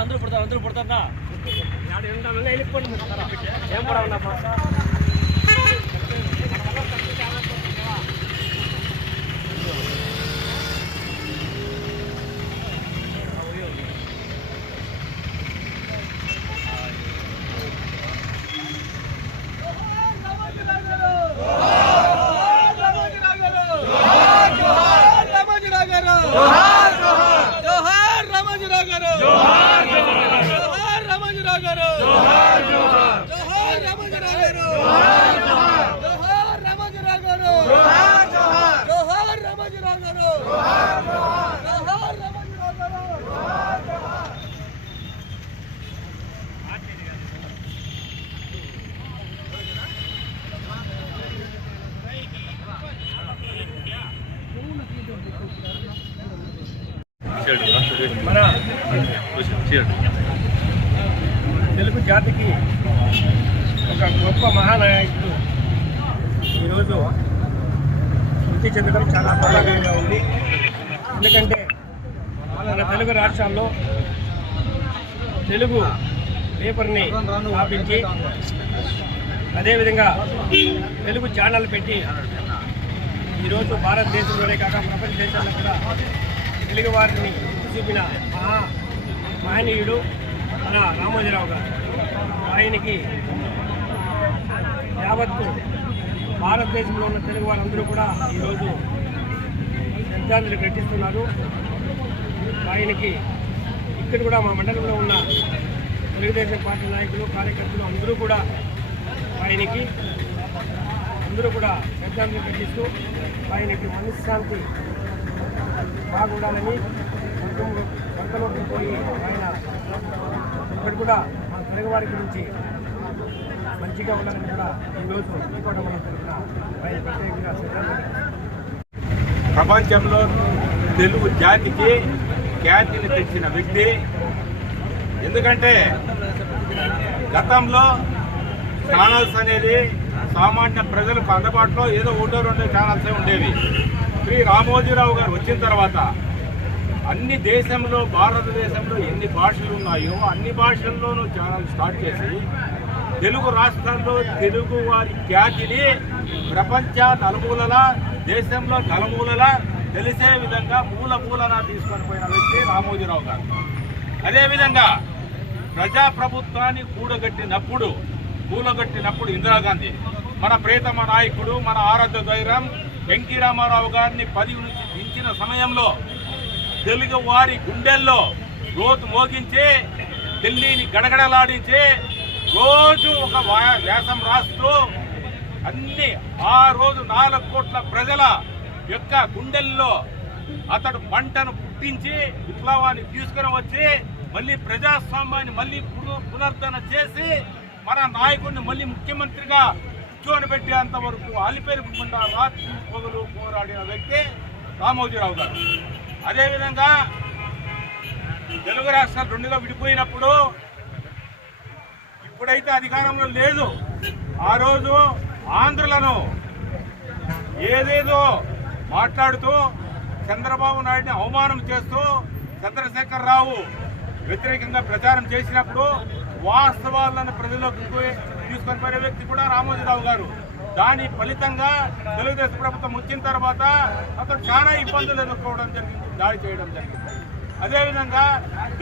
అందరూ పుడతారు అందరూ పుడతారా ఏం కూడా ఉన్నప్పా జోహార్ రామోజీరావు గారు జోహార్ రామోజీరావు గారు జోహార్ రామోజీరావు గారు జోహార్ రామోజీరావు గారు జోహార్ రామోజీరావు గారు జోహార్ రామోజీరావు గారు మన తెలుగు జాతికి ఒక గొప్ప మహానాయకుడు ఈరోజు మృతి చెందడం చాలా బాధాకరంగా ఉంది. ఎందుకంటే మన తెలుగు రాష్ట్రాల్లో తెలుగు పేపర్ని స్థాపించి అదేవిధంగా తెలుగు ఛానల్ పెట్టి ఈరోజు భారతదేశంలోనే కాక ప్రపంచ దేశాల్లో కూడా తెలుగు వారిని చూపిన మహా మహనీయుడు మన రామోజీరావు గారు. ఆయనకి యావత్తు భారతదేశంలో ఉన్న తెలుగు వారందరూ కూడా ఈరోజు శ్రద్ధాంజలి ఘటిస్తున్నారు. ఆయనకి ఇక్కడ కూడా మా మండలంలో ఉన్న తెలుగుదేశం పార్టీ నాయకులు కార్యకర్తలు అందరూ కూడా ఆయనకి అందరూ కూడా శ్రద్ధాంజలి ఘటిస్తూ ఆయనకి మనశ్శాంతి బాగుండాలని కుటుంబం వంటలోకి పోయి ఆయన ఇప్పటి కూడా మన తెలుగువారి గురించి మంచిగా ఉండాలని కూడా ఈరోజు ఈ కూడా మనం తరఫున ఆయన ప్రత్యేకంగా ప్రపంచంలో తెలుగు జాతికి ఖ్యాతిని తెచ్చిన వ్యక్తి. ఎందుకంటే గతంలో ఛానల్స్ అనేది సామాన్య ప్రజలకు అందుబాటులో ఏదో ఒకటో రెండో ఛానల్సే ఉండేవి. శ్రీ రామోజీరావు గారు వచ్చిన తర్వాత అన్ని దేశంలో భారతదేశంలో ఎన్ని భాషలు ఉన్నాయో అన్ని భాషల్లోనూ ఛానల్ స్టార్ట్ చేసి తెలుగు రాష్ట్రాల్లో తెలుగు వారి ఖ్యాతిని ప్రపంచ నలుమూలల దేశంలో నలుమూలల తెలిసే విధంగా మూల మూలన తీసుకొని పోయిన వ్యక్తి రామోజీరావు గారు. అదేవిధంగా ప్రజాప్రభుత్వాన్ని కూడగట్టినప్పుడు కూలగట్టినప్పుడు ఇందిరాగాంధీ. మన ప్రేతమ నాయకుడు మన ఆరాధ్య ధైర్యం ఎన్టీ రామారావు గారిని పది నుంచి దించిన సమయంలో తెలుగు వారి గుండెల్లో రోజు మోగించి ఢిల్లీని గడగడలాడించి రోజు ఒక వా- వ్యాసం రాస్తూ అన్ని ఆ రోజు నాలుగు కోట్ల ప్రజల యొక్క గుండెల్లో అతడు మంటను పుట్టించి విప్లవాన్ని తీసుకుని వచ్చి మళ్ళీ ప్రజాస్వామ్యాన్ని మళ్ళీ పున- పునరుద్ధరణ చేసి మన నాయకుడిని మళ్ళీ ముఖ్యమంత్రిగా కూర్చొని పెట్టేంత వరకు అలిపెరుగుకుండా రాత్రి పొగలు పోరాడిన వ్యక్తి రామోజీరావు గారు. అదేవిధంగా తెలుగు రాష్ట్రాలు రెండుగా విడిపోయినప్పుడు ఇప్పుడైతే అధికారంలో లేదు. ఆ రోజు ఆంధ్రులను ఏదేదో మాట్లాడుతూ చంద్రబాబు నాయుడిని అవమానం చేస్తూ చంద్రశేఖర్ రావు వ్యతిరేకంగా ప్రచారం చేసినప్పుడు వాస్తవాలను ప్రజల్లోకి తీసుకొనిపోయే వ్యక్తి కూడా రామోజీరావు గారు. దాని ఫలితంగా తెలుగుదేశం ప్రభుత్వం వచ్చిన తర్వాత అతను చాలా ఇబ్బందులు ఎదుర్కోవడం జరిగింది దాడి చేయడం జరిగింది. అదేవిధంగా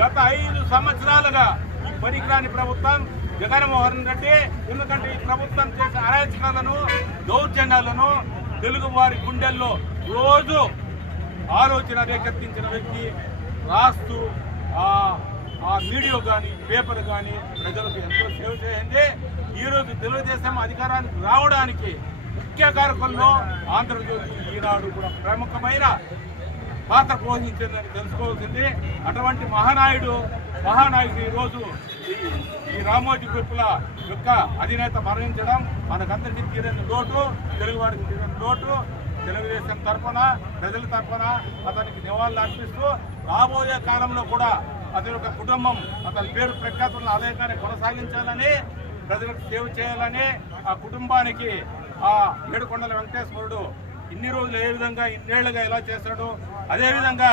గత ఐదు సంవత్సరాలుగా ఈ పనికిరాని ప్రభుత్వం జగన్మోహన్ రెడ్డి ఎందుకంటే ఈ ప్రభుత్వం చేసే అరాచకాలను దౌర్జన్యాలను తెలుగు వారి గుండెల్లో రోజు ఆలోచన రేకెత్తించిన వ్యక్తి రాస్తూ ఆ వీడియో కానీ పేపర్ కానీ ప్రజలకు ఎంతో సేవ చేయండి. ఈరోజు తెలుగుదేశం అధికారానికి రావడానికి ముఖ్య కారకుల్లో ఆంధ్రజ్యోతి ఈనాడు కూడా ప్రముఖమైన పాత్ర పోషించిందని తెలుసుకోవాల్సింది. అటువంటి మహానాయుడు మహానాయుడు ఈరోజు ఈ- ఈ రామోజీ గ్రూపుల యొక్క అధినేత మరణించడం మనకందరికీ తీరని లోటు తెలుగు వారికి తీరని లోటు. తెలుగుదేశం తరఫున ప్రజల తరఫున అతనికి నివాళులు అర్పిస్తూ రాబోయే కాలంలో కూడా అతని యొక్క కుటుంబం అతని పేరు ప్రఖ్యాతులను ఆలయకాన్ని కొనసాగించాలని ప్రజలకు సేవ చేయాలని ఆ కుటుంబానికి ఆ ఏడుకొండల వెంకటేశ్వరుడు ఇన్ని రోజులు ఏ విధంగా ఇన్నేళ్ళుగా ఎలా చేశాడు అదేవిధంగా